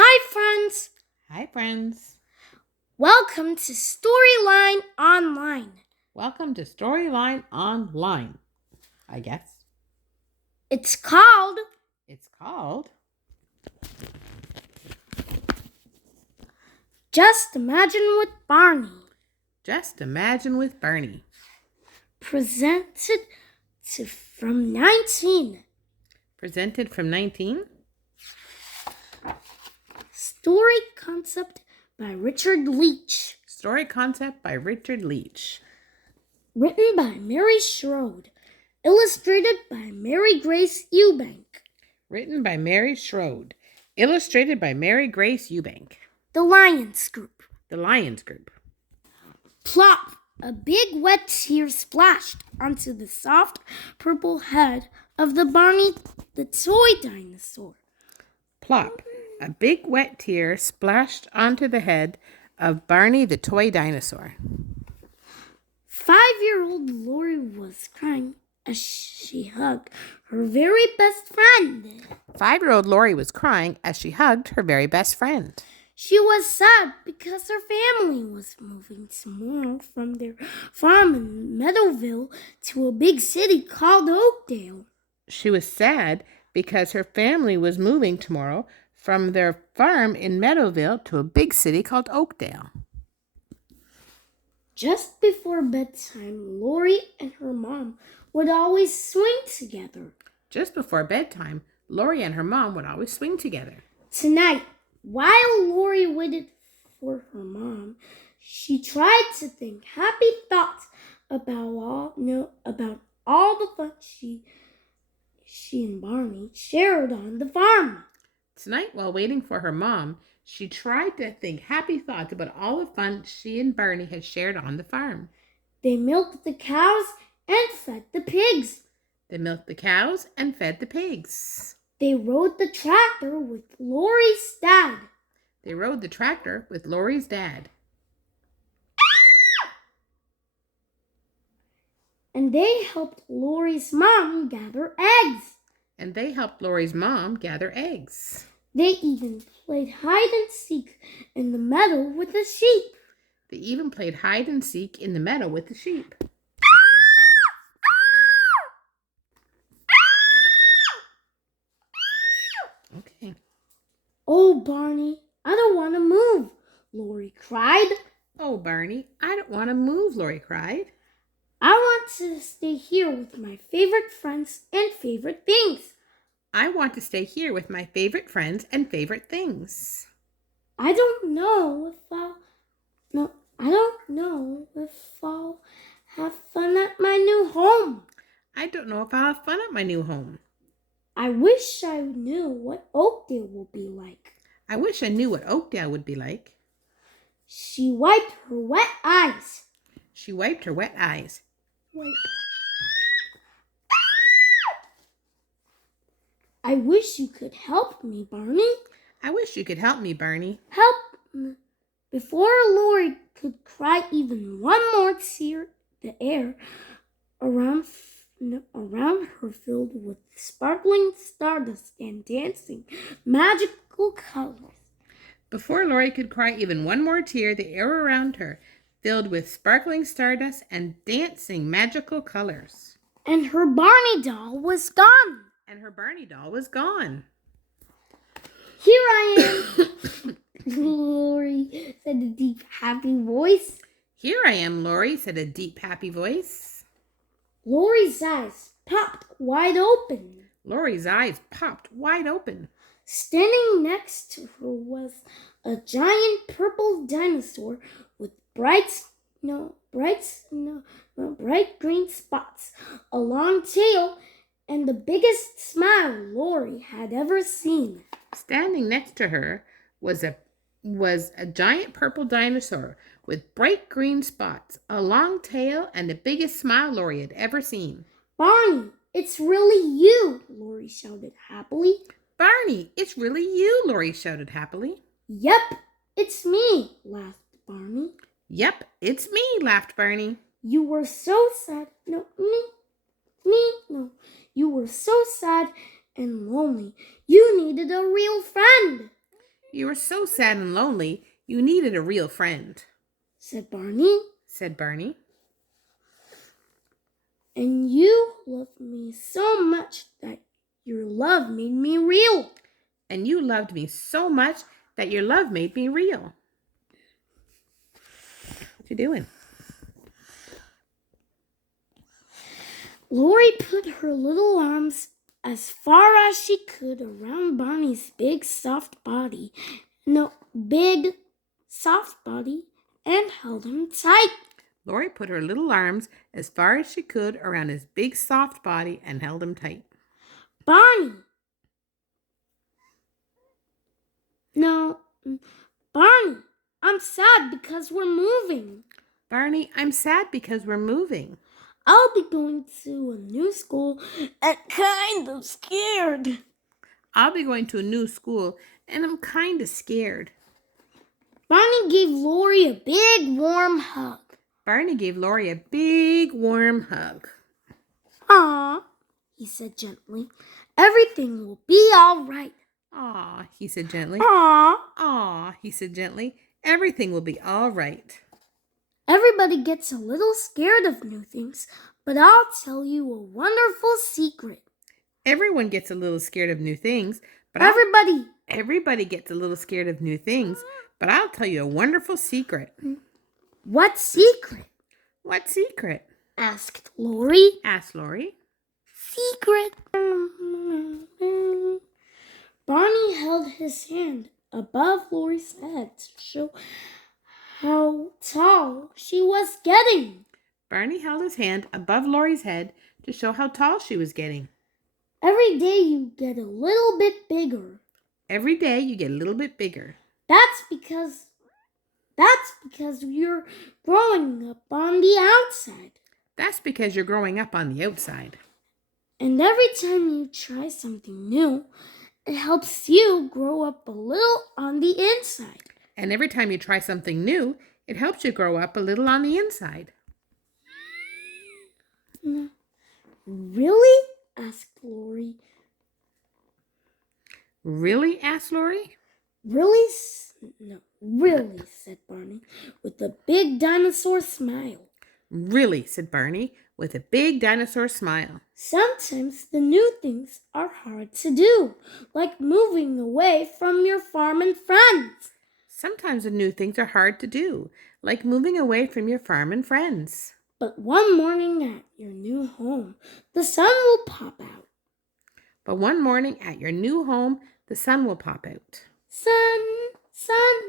Hi, friends. Hi, friends. Welcome to Storyline Online. Welcome to Storyline Online, I guess. It's called It's called Just Imagine with Barney, Just Imagine with Barney. presented from 19. Presented from 19. Story concept by Richard Leach. Story concept by Richard Leach. Written by Mary Schroed. Illustrated by Mary Grace Eubank. Written by Mary Schroed. Illustrated by Mary Grace Eubank. The Lions Group. The Lions Group. Plop! A big wet tear splashed onto the soft purple head of the Barney the toy dinosaur. Plop! A big wet tear splashed onto the head of Barney the toy dinosaur. 5-year-old Lori was crying as she hugged her very best friend. 5-year-old Lori was crying as she hugged her very best friend. She was sad because her family was moving tomorrow from their farm in Meadowville to a big city called Oakdale. She was sad because her family was moving tomorrow from their farm in Meadowville to a big city called Oakdale. Just before bedtime, Lori and her mom would always swing together. Just before bedtime, Lori and her mom would always swing together. Tonight, while Lori waited for her mom, she tried to think happy thoughts about all the fun she and Barney shared on the farm. Tonight, while waiting for her mom, she tried to think happy thoughts about all the fun she and Barney had shared on the farm. They milked the cows and fed the pigs. They milked the cows and fed the pigs. They rode the tractor with Lori's dad. They rode the tractor with Lori's dad. And they helped Lori's mom gather eggs. And they helped Lori's mom gather eggs. They even played hide and seek in the meadow with the sheep. They even played hide and seek in the meadow with the sheep. Okay. Oh, Barney, I don't want to move, Lori cried. Oh, Barney, I don't want to move, Lori cried. I want to stay here with my favorite friends and favorite things. I want to stay here with my favorite friends and favorite things. I don't know if I'll have fun at my new home. I don't know if I'll have fun at my new home. I wish I knew what Oakdale will be like. I wish I knew what Oakdale would be like. She wiped her wet eyes. She wiped her wet eyes. I wish you could help me, Barney. I wish you could help me, Barney. Help me. Before Lori could cry even one more tear, the air around her filled with sparkling stardust and dancing magical colors. Before Lori could cry even one more tear, the air around her filled with sparkling stardust and dancing magical colors. And her Barney doll was gone. And her Barney doll was gone. Here I am, Lori said a deep, happy voice. Here I am, Lori, said a deep, happy voice. Lori's eyes popped wide open. Lori's eyes popped wide open. Standing next to her was a giant purple dinosaur with bright green spots, a long tail, and the biggest smile Lori had ever seen. Standing next to her was a giant purple dinosaur with bright green spots, a long tail, and the biggest smile Lori had ever seen. Barney, it's really you, Lori shouted happily. Barney, it's really you, Lori shouted happily. Yep, it's me, laughed Barney. Yep, it's me, laughed Barney. You were so sad. No. You were so sad and lonely. You needed a real friend. You were so sad and lonely, you needed a real friend, said Barney. said Barney. And you loved me so much that your love made me real. And you loved me so much that your love made me real. What you doing? Lori put her little arms as far as she could around Barney's big soft body. And held him tight. Lori put her little arms as far as she could around his big soft body and held him tight. Barney, I'm sad because we're moving. Barney, I'm sad because we're moving. I'll be going to a new school and kind of scared. I'll be going to a new school and I'm kind of scared. Barney gave Lori a big warm hug. Barney gave Lori a big warm hug. Aw, he said gently. Everything will be all right. Aw, he said gently. Aw. Aw, he said gently. Everything will be all right. Everybody gets a little scared of new things, but I'll tell you a wonderful secret. Everyone gets a little scared of new things, but everybody gets a little scared of new things, but I'll tell you a wonderful secret. What secret? What secret? Asked Lori. Asked Lori. Secret. Barney held his hand above Lori's head to show how tall she was getting. Barney held his hand above Lori's head to show how tall she was getting. Every day you get a little bit bigger. Every day you get a little bit bigger. That's because you're growing up on the outside. That's because you're growing up on the outside. And every time you try something new, it helps you grow up a little on the inside. And every time you try something new, it helps you grow up a little on the inside. Really? Asked Lori. Really? Asked Lori. Really? No, really, said Barney, with a big dinosaur smile. Really, said Barney, with a big dinosaur smile. Sometimes the new things are hard to do, like moving away from your farm and friends. Sometimes the new things are hard to do, like moving away from your farm and friends. But one morning at your new home, the sun will pop out. But one morning at your new home, the sun will pop out. Sun, sun.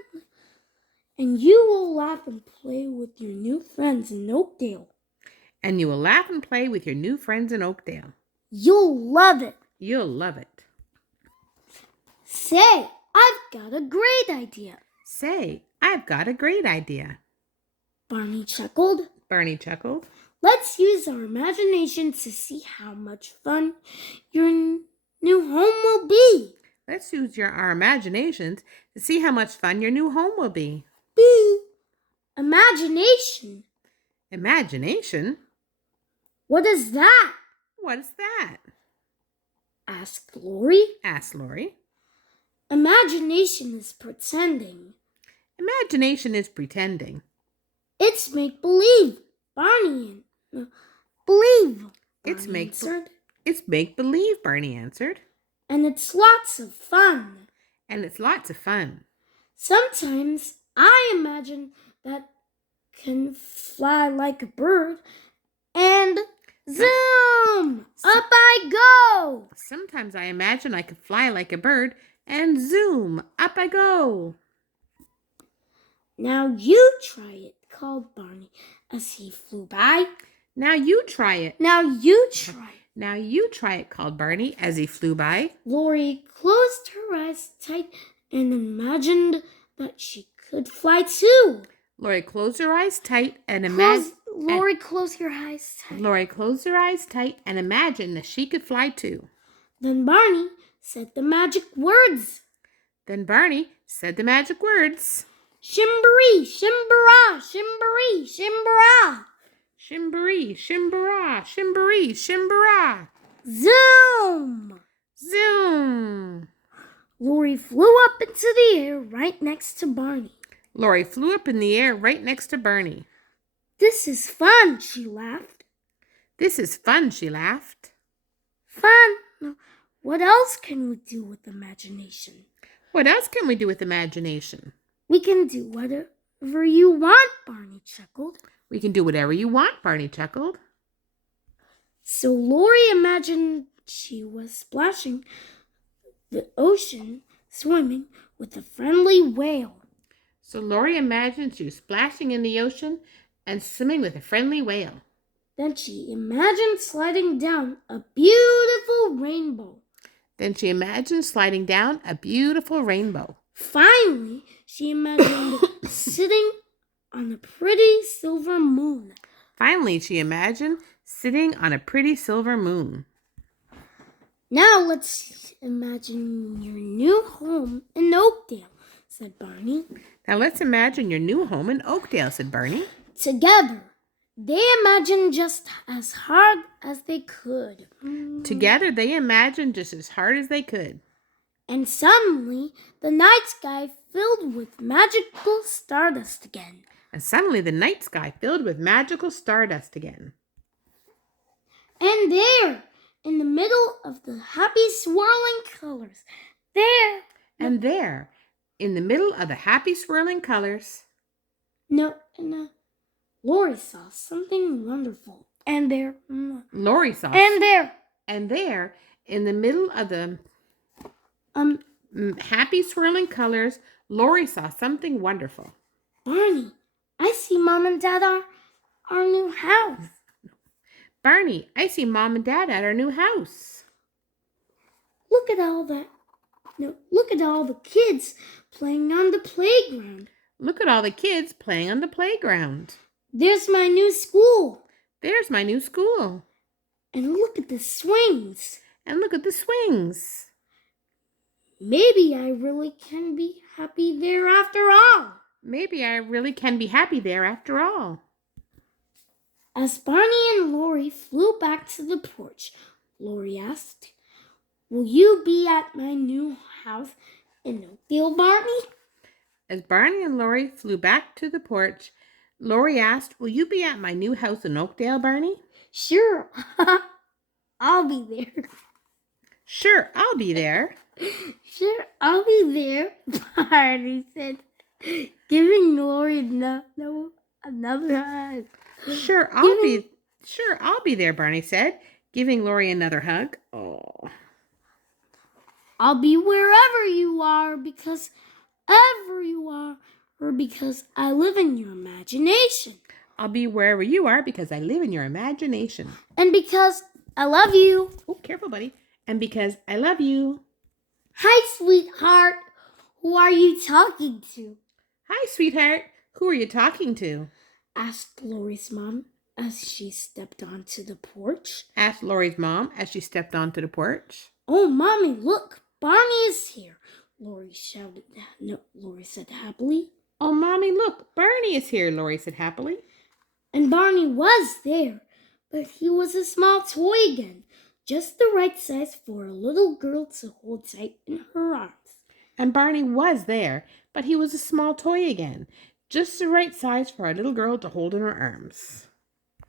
And you will laugh and play with your new friends in Oakdale. And you will laugh and play with your new friends in Oakdale. You'll love it. You'll love it. Say, I've got a great idea. Say, I've got a great idea. Barney chuckled. Barney chuckled. Let's use our imagination to see how much fun your new home will be. Let's use our imaginations to see how much fun your new home will be. Imagination. Imagination? What is that? What is that? Asked Lori. Asked Lori. Imagination is pretending. Imagination is pretending. It's make-believe. Barney believe. It's Barney make-believe, Barney answered. And it's lots of fun. And it's lots of fun. Sometimes I imagine that can fly like a bird and zoom! Up I go! Sometimes I imagine I could fly like a bird and zoom! Up I go! Now you try it, called Barney as he flew by. Now you try it. Now you try it. Now you try it, called Barney as he flew by. Lori closed her eyes tight and imagined that she could fly too. Lori closed her eyes tight and imagined... Lori, close your eyes tight. Lori closed her eyes tight and imagined that she could fly too. Then Barney said the magic words. Shimmery, shimbera, shimmery, shimbera. Shimmery, shimbera, shimmery, shimbera. Zoom! Zoom! Lori flew up into the air right next to Barney. Lori flew up in the air right next to Barney. This is fun, she laughed. This is fun, she laughed. Fun? No. What else can we do with imagination? What else can we do with imagination? We can do whatever you want, Barney chuckled. We can do whatever you want, Barney chuckled. So Lori imagined she was splashing the ocean, swimming with a friendly whale. So Lori imagined she was splashing in the ocean and swimming with a friendly whale. Then she imagined sliding down a beautiful rainbow. Then she imagined sliding down a beautiful rainbow. Finally, she imagined sitting on a pretty silver moon. Finally, she imagined sitting on a pretty silver moon. Now let's imagine your new home in Oakdale, said Barney. Now let's imagine your new home in Oakdale, said Barney. Together, they imagined just as hard as they could. Together, they imagined just as hard as they could. And suddenly, the night sky filled with magical stardust again. And suddenly, the night sky filled with magical stardust again. And there, in the middle of the happy swirling colors, And there, in the middle of the happy swirling colors, Lori saw something wonderful. And there, Lori saw. And there, in the middle of the happy swirling colors, Lori saw something wonderful. Barney, I see Mom and Dad are our new house. Barney, I see Mom and Dad at our new house. Look at all the kids playing on the playground. Look at all the kids playing on the playground. There's my new school. There's my new school. And look at the swings. And look at the swings. Maybe I really can be happy there after all. Maybe I really can be happy there after all. As Barney and Lori flew back to the porch, Lori asked, "Will you be at my new house in Oakdale, Barney?" As Barney and Lori flew back to the porch, Lori asked, "Will you be at my new house in Oakdale, Barney?" "Sure, I'll be there." "Sure, I'll be there." "Sure, I'll be there," Barney said, giving Lori another hug. Sure, I'll be there, Barney said, giving Lori another hug. Oh. "I'll be wherever you are because ever you are, or because I live in your imagination." "I'll be wherever you are because I live in your imagination." "And because I love you." Oh, careful, buddy. "And because I love you." "Hi, sweetheart. Who are you talking to?" "Hi, sweetheart. Who are you talking to?" asked Lori's mom as she stepped onto the porch. Asked Lori's mom as she stepped onto the porch. "Oh, Mommy, look, Barney is here," Lori shouted. No, Lori said happily. "Oh, Mommy, look, Barney is here," Lori said happily. And Barney was there, but he was a small toy again, just the right size for a little girl to hold tight in her arms. And Barney was there, but he was a small toy again, just the right size for a little girl to hold in her arms.